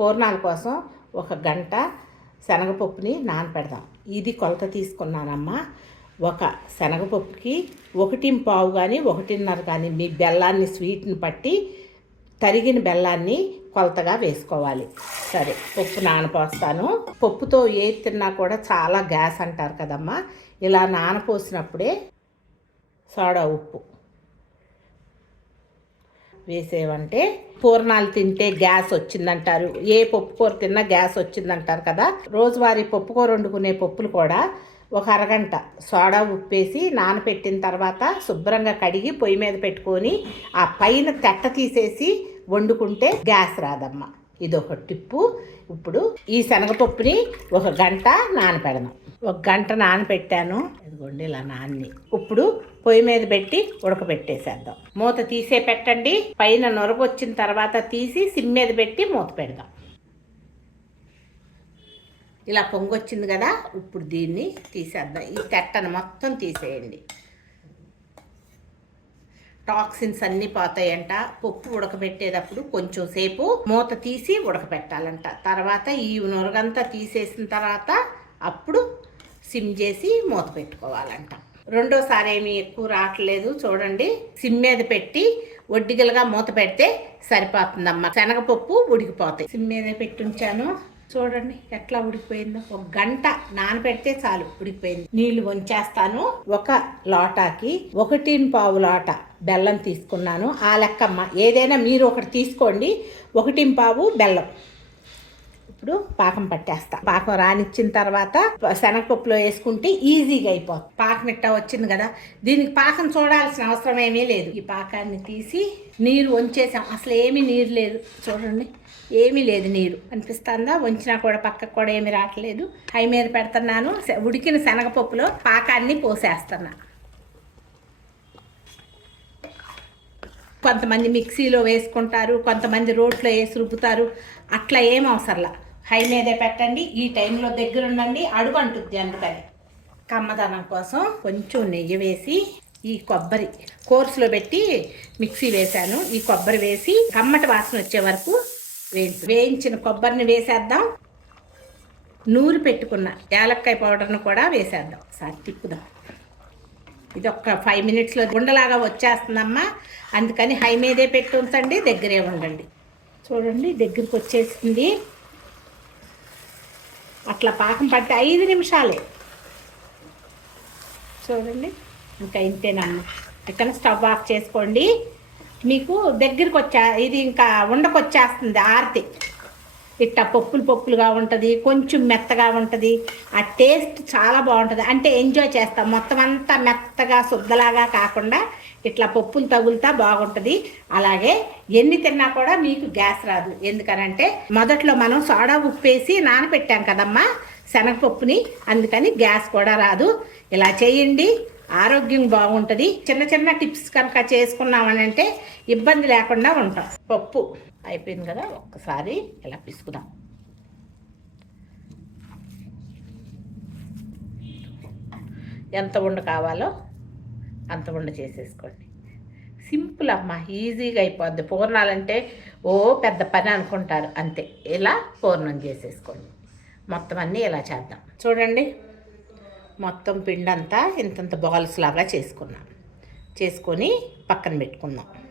పూర్ణాల కోసం ఒక గంట శనగపప్పుని నానపెడదాం. ఇది కొలత తీసుకున్నానమ్మా. ఒక శనగపప్పుకి ఒకటి పావు కానీ ఒకటిన్నర కానీ మీ బెల్లాన్ని స్వీట్ని పట్టి తరిగిన బెల్లాన్ని కొలతగా వేసుకోవాలి. సరే పప్పు నానపోస్తాను. పప్పుతో ఏ తిన్నా కూడా చాలా గ్యాస్ అంటారు కదమ్మా. ఇలా నానపోసినప్పుడే సోడా ఉప్పు. వేసేవంటే పూర్ణాలు తింటే గ్యాస్ వచ్చిందంటారు. ఏ పప్పుకూర తిన్నా గ్యాస్ వచ్చిందంటారు కదా. రోజువారీ పప్పుకూర వండుకునే పప్పులు కూడా ఒక అరగంట సోడా ఉప్పేసి నానపెట్టిన తర్వాత శుభ్రంగా కడిగి పొయ్యి మీద పెట్టుకొని ఆ పైన తెట్ట తీసేసి వండుకుంటే గ్యాస్ రాదమ్మా. ఇదొక టిప్పు. ఇప్పుడు ఈ శనగపప్పుని ఒక గంట నానపెడదాం. ఒక గంట నానపెట్టాను. ఇదిగోండి ఇలా నాన్ని ఇప్పుడు పొయ్యి మీద పెట్టి ఉడకబెట్టేసేద్దాం. మూత తీసే పెట్టండి. పైన నొరగొచ్చిన తర్వాత తీసి సిమ్ మీద పెట్టి మూత పెడదాం. ఇలా పొంగొచ్చింది కదా ఇప్పుడు దీన్ని తీసేద్దాం. ఈ తెట్టను మొత్తం తీసేయండి. టాక్సిన్స్ అన్నీ పోతాయంట. పప్పు ఉడకబెట్టేటప్పుడు కొంచెం సేపు మూత తీసి ఉడకబెట్టాలంట. తర్వాత ఈ నురగంతా తీసేసిన తర్వాత అప్పుడు సిమ్ చేసి మూత పెట్టుకోవాలంట. రెండోసారి ఏమి ఎక్కువ రావట్లేదు. చూడండి సిమ్ మీద పెట్టి ఒడ్డిగలుగా మూత పెడితే సరిపోతుందమ్మా. శనగపప్పు ఉడికిపోతాయి. సిమ్ మీద పెట్టి ఉంచాను. చూడండి ఎట్లా ఉడికిపోయిందో. ఒక గంట నానబెడితే చాలు ఉడికిపోయింది. నీళ్ళు వంచేస్తాను ఒక లోటాకి. ఒకటి పావు లోట బెల్లం తీసుకున్నాను. ఆ లెక్కమ్మ. ఏదైనా మీరు ఒకటి తీసుకోండి. ఒకటి పావు బెల్లం. ఇప్పుడు పాకం పట్టేస్తా. పాకం రానిచ్చిన తర్వాత శనగపప్పులో వేసుకుంటే ఈజీగా అయిపోతుంది పాకం ఇట్టా వచ్చింది కదా దీనికి పాకం చూడాల్సిన అవసరం ఏమీ లేదు. ఈ పాకాన్ని తీసి నీరు వంచేసాం. అసలు ఏమీ నీరు లేదు. చూడండి ఏమీ లేదు నీరు. అనిపిస్తుందా? వంచినా కూడా పక్కకు కూడా ఏమి రావట్లేదు. హై మీద పెడుతున్నాను. ఉడికిన శనగపప్పులో పాకాన్ని పోసేస్తున్నా. కొంతమంది మిక్సీలో వేసుకుంటారు కొంతమంది రోట్లో వేసి రుబ్బుతారు. అట్లా ఏం అవసరంలా. హై మీదే పెట్టండి. ఈ టైంలో దగ్గర ఉండండి అడుగు అంటుద్ది అందుకని. కమ్మదనం కోసం కొంచెం నెయ్యి వేసి ఈ కొబ్బరి కోర్సులో పెట్టి మిక్సీ వేశాను. ఈ కొబ్బరి వేసి కమ్మటి వాసన వచ్చే వరకు వేయించు వేయించిన కొబ్బరిని వేసేద్దాం. నూరు పెట్టుకున్న యాలక్కాయ పౌడర్ను కూడా వేసేద్దాం. సార్ తిప్పుదాం. ఇది ఒక ఫైవ్ మినిట్స్లో ఉండలాగా వచ్చేస్తుందమ్మా. అందుకని హై మీదే పెట్టి ఉంచండి దగ్గరే ఉండండి. చూడండి దగ్గరికి వచ్చేసింది. అట్లా పాకం పడితే ఐదు నిమిషాలే. చూడండి ఇంకా ఇంతేనమ్మ ఇక్కడ స్టవ్ ఆఫ్ చేసుకోండి. మీకు దగ్గరికి వచ్చా ఇది ఇంకా ఉండకొచ్చేస్తుంది ఆర్తి. ఇట్లా పప్పులు పప్పులుగా ఉంటుంది కొంచెం మెత్తగా ఉంటుంది. ఆ టేస్ట్ చాలా బాగుంటుంది. అంటే ఎంజాయ్ చేస్తాం. మొత్తం అంతా మెత్తగా శుద్ధలాగా కాకుండా ఇట్లా పప్పులు తగులుతా బాగుంటుంది. అలాగే ఎన్ని తిన్నా కూడా మీకు గ్యాస్ రాదు. ఎందుకనంటే మొదట్లో మనం సోడా ఉప్పేసి నానబెట్టాం కదమ్మా శనగపప్పుని. అందుకని గ్యాస్ కూడా రాదు. ఇలా చేయండి. ఆరోగ్యం బాగుంటుంది. చిన్న చిన్న టిప్స్ కనుక చేసుకున్నామని అంటే ఇబ్బంది లేకుండా ఉంటాం. పప్పు అయిపోయింది కదా ఒక్కసారి ఇలా పిసుకుదాం. ఎంత ఉండ కావాలో అంత ఉండ చేసేసుకోండి. సింపుల్ అమ్మ ఈజీగా అయిపోద్ది. పూర్ణాలంటే ఓ పెద్ద పని అనుకుంటారు అంతే. ఇలా పూర్ణం చేసేసుకోండి. మొత్తం అన్నీ ఇలా చేద్దాం. చూడండి. మొత్తం పిండి అంతా ఇంతంత బాల్స్ లాగా చేసుకున్నాం. చేసుకొని పక్కన పెట్టుకుందాం.